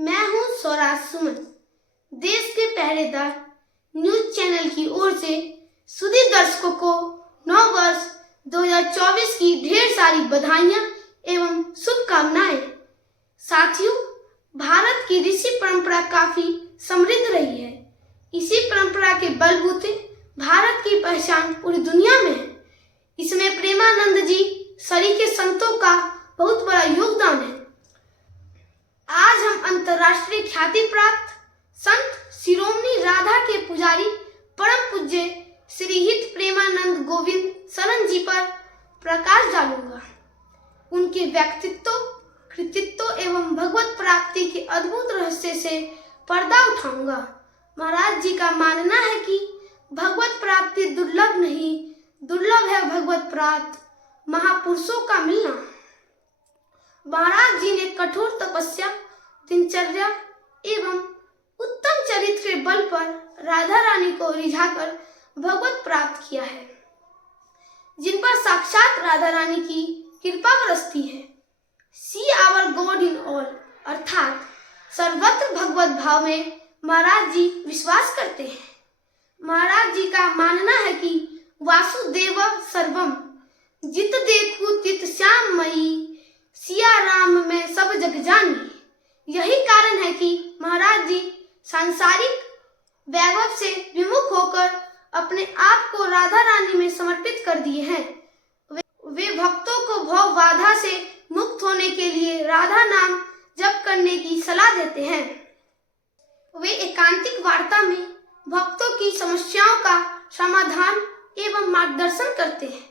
मैं हूं स्वराज सुमन। देश के पहरेदार न्यूज चैनल की ओर से सभी दर्शकों को नव वर्ष 2024 की ढेर सारी बधाइयां एवं शुभकामनाएं। साथियों, भारत की ऋषि परंपरा काफी समृद्ध रही है। इसी परंपरा के बलबूते भारत की पहचान पूरी दुनिया में है। इसमें प्रेमानंद जी सरीखे संतों का बहुत बड़ा योगदान है। आज हम अंतर्राष्ट्रीय ख्याति प्राप्त संत शिरोमणि राधा के पुजारी परम पूज्य श्री हित प्रेमानंद गोविंद सरन जी पर प्रकाश डालूंगा। उनके व्यक्तित्व, कृतित्व एवं भगवत प्राप्ति के अद्भुत रहस्य से पर्दा उठाऊंगा। महाराज जी का मानना है कि भगवत प्राप्ति दुर्लभ नहीं, दुर्लभ है भगवत प्राप्त महापुरुषों का मिलना। महाराज जी ने कठोर तपस्या, दिनचर्या एवं उत्तम चरित्र के बल पर राधा रानी को रिझाकर भगवत प्राप्त किया है, जिन पर साक्षात राधा रानी की कृपा बरसती है। See our God in all, अर्थात सर्वत्र भगवत भाव में महाराज जी विश्वास करते हैं। महाराज जी का मानना है कि वासुदेव सर्वम, जित देखूं तित श्याम मई, सिया राम में सब जग जानी। यही कारण है कि महाराज जी सांसारिक वैभव से विमुख होकर अपने आप को राधा रानी में समर्पित कर दिए हैं। वे भक्तों को भव बाधा से मुक्त होने के लिए राधा नाम जप करने की सलाह देते हैं। वे एकांतिक वार्ता में भक्तों की समस्याओं का समाधान एवं मार्गदर्शन करते हैं।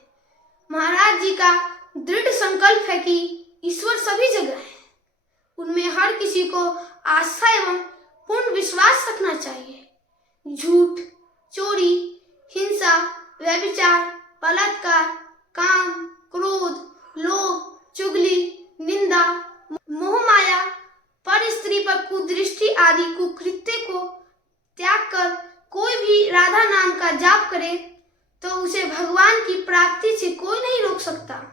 महाराज जी का दृढ़ संकल्प है कि ईश्वर सभी जगह है, उनमें हर किसी को आस्था एवं पूर्ण विश्वास रखना चाहिए। झूठ, चोरी, हिंसा, व्यभिचार, बलात्कार, काम, क्रोध, लोभ, चुगली, निंदा, मोहमाया, पर स्त्री पर कुदृष्टि आदि कुकृत्य को त्याग कर कोई भी राधा नाम का जाप करे तो उसे भगवान की प्राप्ति से कोई नहीं रोक सकता।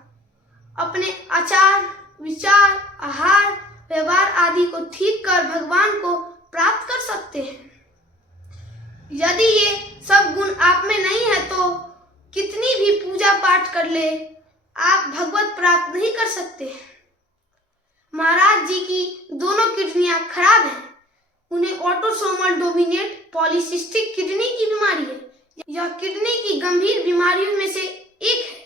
अपने आचार, विचार, आहार, व्यवहार आदि को ठीक कर भगवान को प्राप्त कर सकते हैं। यदि ये सब गुण आप में नहीं है तो कितनी भी पूजा पाठ कर ले, आप भगवत प्राप्त नहीं कर सकते। महाराज जी की दोनों किडनियां खराब हैं। उन्हें ऑटोसोमल डोमिनेंट पॉलीसिस्टिक किडनी की बीमारी है। यह किडनी की गंभीर बीमारियों में से एक है।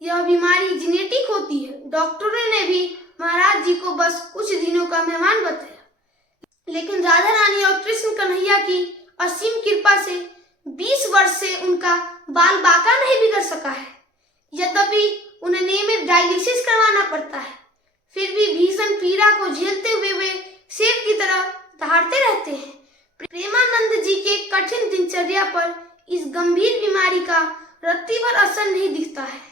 यह बीमारी जेनेटिक होती है। डॉक्टरों ने भी महाराज जी को बस कुछ दिनों का मेहमान बताया, लेकिन राधा रानी और कृष्ण कन्हैया की असीम कृपा से 20 वर्ष से उनका बाल बांका नहीं बिगड़ सका है। यद्यपि उन्हें नियमित डायलिसिस करवाना पड़ता है, फिर भी भीषण पीड़ा को झेलते हुए वे शेर की तरह दहाड़ते रहते हैं। प्रेमानंद जी के कठिन दिनचर्या पर इस गंभीर बीमारी का रत्ती भर असर नहीं दिखता है।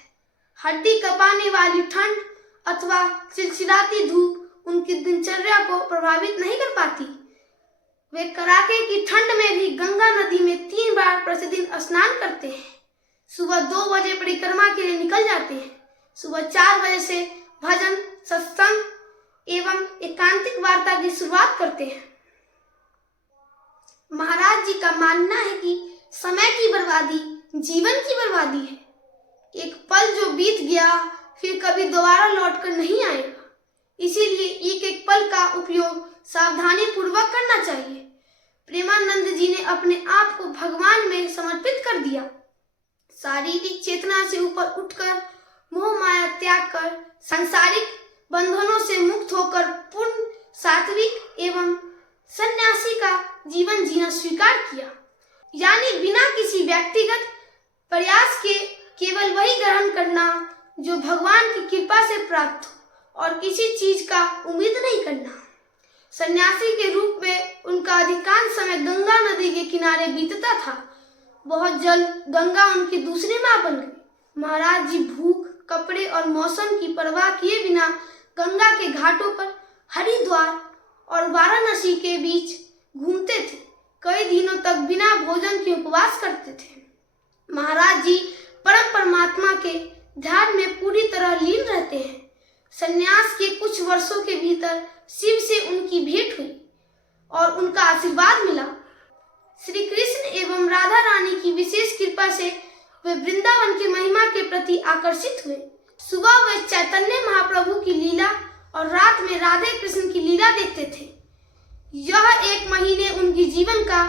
हड्डी कपाने वाली ठंड अथवा चिलचिलाती धूप उनकी दिनचर्या को प्रभावित नहीं कर पाती। वे कड़ाके की ठंड में भी गंगा नदी में 3 बार प्रतिदिन स्नान करते हैं। सुबह 2 बजे परिक्रमा के लिए निकल जाते हैं। सुबह 4 बजे से भजन, सत्संग एवं एकांतिक वार्ता की शुरुआत करते हैं। महाराज जी का मानना है कि समय की बर्बादी जीवन की बर्बादी है। एक पल जो बीत गया फिर कभी दोबारा लौटकर नहीं आएगा। इसीलिए एक एक पल का उपयोग सावधानी पूर्वक करना चाहिए। प्रेमानंद जी ने अपने आप को भगवान में समर्पित कर दिया। शारीरिक चेतना से ऊपर उठकर मोह माया त्याग कर सांसारिक बंधनों से मुक्त होकर पूर्ण सात्विक एवं सन्यासी का जीवन जीना स्वीकार किया। यानी बिना किसी व्यक्तिगत प्रयास के केवल वही ग्रहण करना जो भगवान की कृपा से प्राप्त हो और किसी चीज का उम्मीद नहीं करना। सन्यासी के रूप में उनका अधिकांश समय गंगा नदी के किनारे बीतता था। बहुत जल्द गंगा उनकी दूसरी मां बन गई। महाराज जी भूख, कपड़े और मौसम की परवाह किए बिना गंगा के घाटों पर हरिद्वार और वाराणसी के बीच घूमते थे। कई दिनों तक बिना भोजन के उपवास करते थे। महाराज जी परम परमात्मा के ध्यान में पूरी तरह लीन रहते हैं। संन्यास के कुछ वर्षों के भीतर शिव से उनकी भेंट हुई और उनका आशीर्वाद मिला। श्री कृष्ण एवं राधा रानी की विशेष कृपा से वे वृंदावन की महिमा के प्रति आकर्षित हुए। सुबह वे चैतन्य महाप्रभु की लीला और रात में राधे कृष्ण की लीला देखते थे। यह 1 महीने उनके जीवन का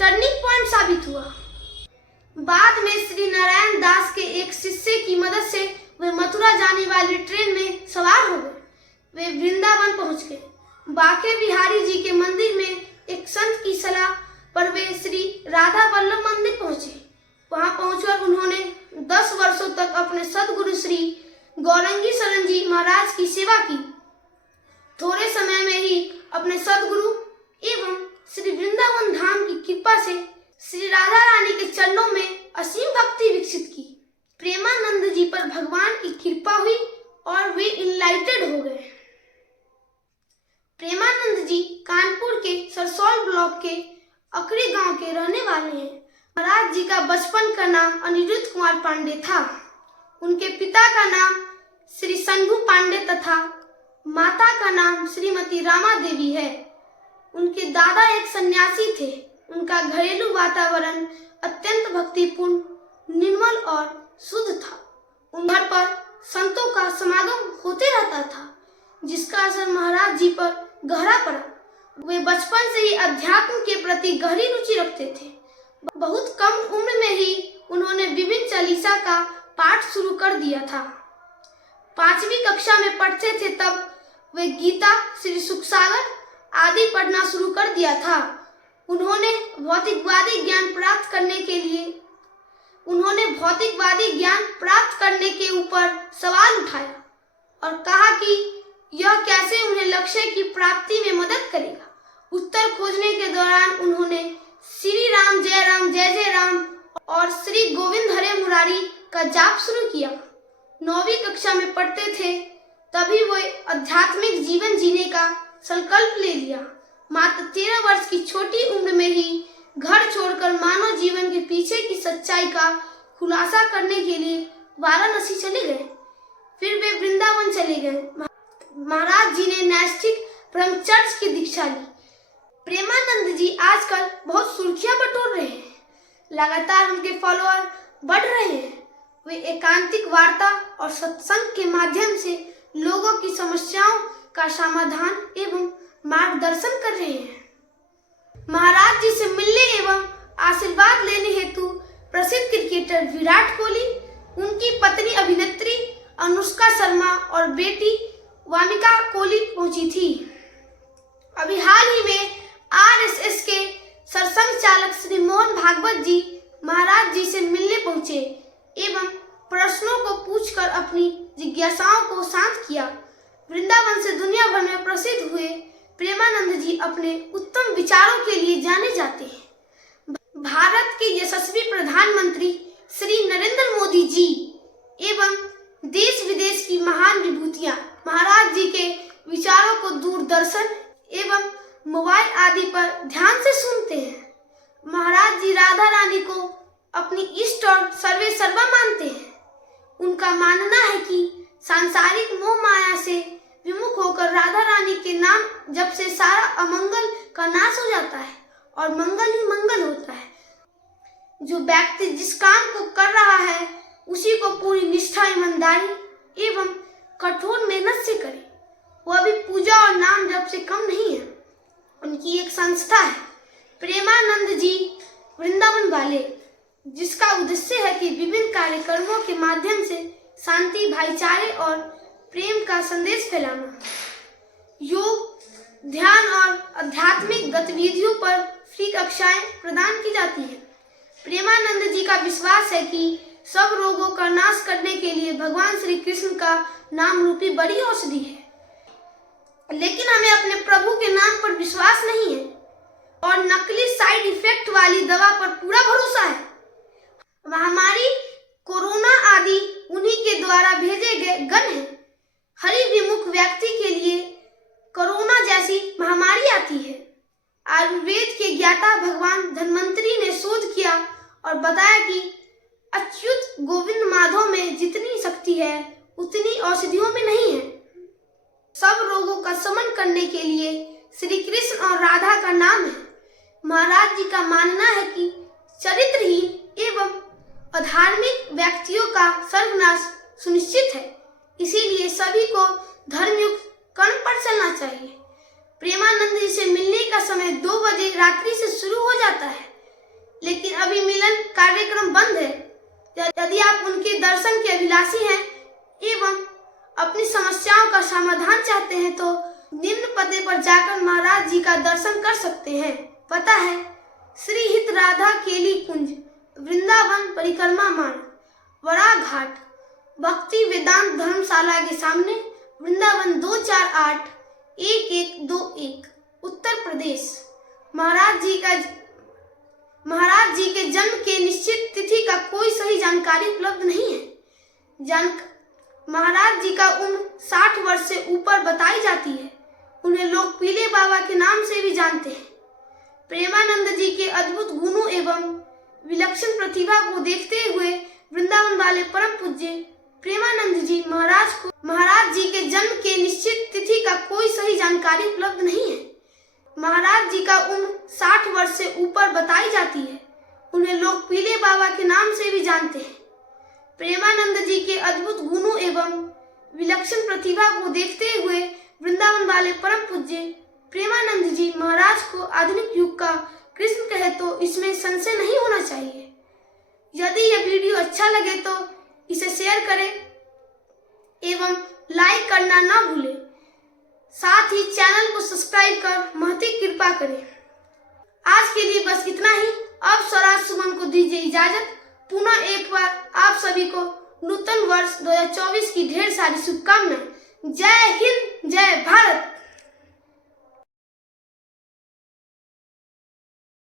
टर्निंग पॉइंट साबित हुआ। बाद में श्री नारायण दास के एक शिष्य की मदद से वे मथुरा जाने वाली ट्रेन में सवार हो गए। वे वृंदावन पहुंच गए। बांके बिहारी जी के मंदिर में एक संत की सलाह पर वे श्री राधा वल्लभ मंदिर पहुंचे। वहां पहुंचकर उन्होंने 10 वर्षों तक अपने सदगुरु श्री गौरंगी शरण जी महाराज की सेवा की। थोड़े समय में ही अपने सदगुरु एवं श्री वृंदावन धाम की कृपा से श्री राधा रानी के चरणों में असीम भक्ति विकसित की। प्रेमानंद जी पर भगवान की कृपा हुई और वे इनलाइटेड हो गए। प्रेमानंद जी कानपुर के सरसौल ब्लॉक के अकड़ी गांव के रहने वाले हैं। महाराज जी का बचपन का नाम अनिरुद्ध कुमार पांडे था। उनके पिता का नाम श्री शंभू पांडे तथा माता का नाम श्रीमती रामा देवी है। उनके दादा एक सन्यासी थे। उनका घरेलू वातावरण अत्यंत भक्तिपूर्ण, निर्मल और शुद्ध था। उन घर पर संतों का समागम होते रहता था, जिसका असर महाराज जी पर गहरा पड़ा। वे बचपन से ही अध्यात्म के प्रति गहरी रुचि रखते थे। बहुत कम उम्र में ही उन्होंने विभिन्न चालीसा का पाठ शुरू कर दिया था। 5वीं कक्षा में पढ़ते थे तब वे गीता, श्री सुखसागर आदि पढ़ना शुरू कर दिया था। उन्होंने भौतिकवादी ज्ञान प्राप्त करने के ऊपर सवाल उठाया और कहा कि यह कैसे उन्हें लक्ष्य की प्राप्ति में मदद करेगा। उत्तर खोजने के दौरान उन्होंने श्री राम जय जय राम और श्री गोविंद हरे मुरारी का जाप शुरू किया। 9वीं कक्षा में पढ़ते थे तभी वे आध्यात्मिक जीवन जीने का संकल्प ले लिया। मात्र 13 वर्ष की छोटी उम्र में ही घर छोड़कर मानव जीवन के पीछे की सच्चाई का खुलासा करने के लिए वाराणसी चले गए। फिर वे वृंदावन चले गए। महाराज जी ने नैष्ठिक ब्रह्मचर्य की दीक्षा ली। प्रेमानंद जी आजकल बहुत सुर्खियां बटोर रहे हैं। लगातार उनके फॉलोअर बढ़ रहे हैं। वे एकांतिक वार्ता और सत्संग के माध्यम से लोगों की समस्याओं का समाधान एवं मार्गदर्शन कर रहे हैं। महाराज जी से मिलने एवं आशीर्वाद लेने हेतु प्रसिद्ध क्रिकेटर विराट कोहली, उनकी पत्नी अभिनेत्री अनुष्का शर्मा और बेटी वामिका कोहली पहुंची थी। अभी हाल ही में आरएसएस के सरसंघ चालक श्री मोहन भागवत जी महाराज जी से मिलने पहुंचे एवं प्रश्नों को पूछकर अपनी जिज्ञासाओं को शांत किया। वृंदावन से दुनिया भर में प्रसिद्ध हुए प्रेमानंद जी अपने उत्तम विचारों के लिए जाने जाते हैं। भारत के यशस्वी प्रधानमंत्री श्री नरेंद्र मोदी जी एवं देश विदेश की महान विभूतियां महाराज जी के विचारों को दूरदर्शन एवं मोबाइल आदि पर ध्यान से सुनते हैं। महाराज जी राधा रानी को अपनी इष्ट और सर्वे सर्वा मानते हैं। उनका मानना है कि सांसारिक मोह माया से विमुख होकर राधा रानी के नाम जब से सारा अमंगल का नाश हो जाता है और मंगल ही मंगल होता है। जो व्यक्ति जिस काम को कर रहा है उसी को पूरी निष्ठा, ईमानदारी एवं कठोर मेहनत से करे। वह भी पूजा और नाम जप से कम नहीं है। उनकी एक संस्था है प्रेमानंद जी वृंदावन वाले, जिसका उद्देश्य है कि विभिन्न कार्यक्रमों के माध्यम से शांति, भाईचारे और प्रेम का संदेश फैलाना। योग, ध्यान और आध्यात्मिक गतिविधियों पर फ्री कक्षाएं प्रदान की जाती हैं। प्रेमानंद जी का विश्वास है कि सब रोगों का नाश करने के लिए भगवान श्री कृष्ण का नाम रूपी बड़ी औषधि है। लेकिन हमें अपने प्रभु के नाम पर विश्वास नहीं है और नकली साइड इफेक्ट वाली दवा पर पूरा भरोसा है। महामारी, कोरोना आदि उन्हीं के द्वारा भेजे गए गण हैं। हरि विमुख व्यक्ति के लिए कोरोना जैसी महामारी आती है। आयुर्वेद के ज्ञाता भगवान धन्वंतरी ने शोध किया और बताया कि अच्युत गोविंद माधव में जितनी शक्ति है उतनी औषधियों में नहीं है। सब रोगों का शमन करने के लिए श्री कृष्ण और राधा का नाम है। महाराज जी का मानना है कि चरित्रहीन एवं अधार्मिक व्यक्तियों का सर्वनाश सुनिश्चित है, इसीलिए सभी को धर्मयुक्त कर्म पर चलना चाहिए। प्रेमानंद जी से मिलने का समय 2 बजे रात्रि से शुरू हो जाता है, लेकिन अभी मिलन कार्यक्रम बंद है। यदि आप उनके दर्शन के अभिलाषी हैं एवं अपनी समस्याओं का समाधान चाहते हैं तो निम्न पते पर जाकर महाराज जी का दर्शन कर सकते हैं। पता है श्री हित राधा केली कुंज, वृंदावन परिक्रमा मार्ग, वरा घाट, भक्ति वेदांत धर्मशाला के सामने, वृंदावन 2481121, उत्तर प्रदेश। महाराज जी के जन्म के निश्चित तिथि का कोई सही जानकारी उपलब्ध नहीं है। महाराज जी का उम्र 60 वर्ष से ऊपर बताई जाती है। उन्हें लोग पीले बाबा के नाम से भी जानते हैं। प्रेमानंद जी के अद्भुत गुणों एवं विलक्षण प्रतिभा को देखते हुए वृंदावन वाले परम पूज्य प्रेमानंद जी महाराज जी के जन्म के निश्चित तिथि का कोई सही जानकारी उपलब्ध नहीं है। महाराज जी का उम्र 60 वर्ष से ऊपर बताई जाती है। उन्हें लोग पीले बाबा के नाम से भी जानते हैं। प्रेमानंद जी के अद्भुत गुणों एवं विलक्षण प्रतिभा को देखते हुए वृंदावन वाले परम पूज्य प्रेमानंद जी महाराज को आधुनिक युग का कृष्ण कहे तो इसमें संशय नहीं होना चाहिए। यदि यह वीडियो अच्छा लगे तो इसे शेयर करें एवं लाइक करना ना भूलें। साथ ही चैनल को सब्सक्राइब कर महती कृपा करें। आज के लिए बस इतना ही। अब स्वराज सुमन को दीजिए इजाजत। पुनः एक बार आप सभी को नूतन वर्ष 2024 की ढेर सारी शुभकामनाएं। जय हिंद, जय भारत।